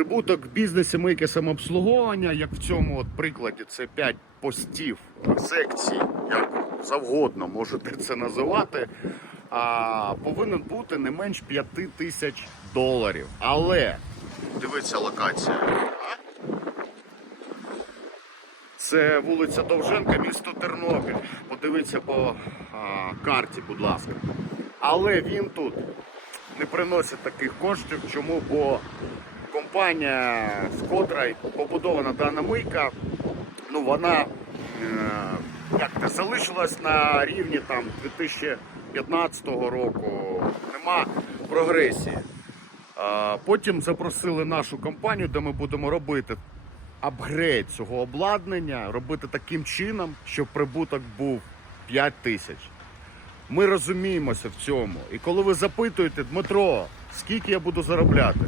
Прибуток в бізнесі мийки самообслуговування, як в цьому от прикладі, це 5 постів, секцій, як завгодно можете це називати. А, повинен бути не менш 5 тисяч доларів. Але дивіться локація. Це вулиця Довженка, місто Тернопіль. Подивіться по а, карті, будь ласка. Але він тут не приносить таких коштів. Чому? Бо компанія, з котрої побудована дана мийка, ну вона е, як то, залишилась на рівні там 2015 року. Нема прогресії. Потім запросили нашу компанію, де ми будемо робити апгрейд цього обладнання, робити таким чином, щоб прибуток був 5 тисяч. Ми розуміємося в цьому. І коли ви запитуєте, Дмитро, скільки я буду заробляти?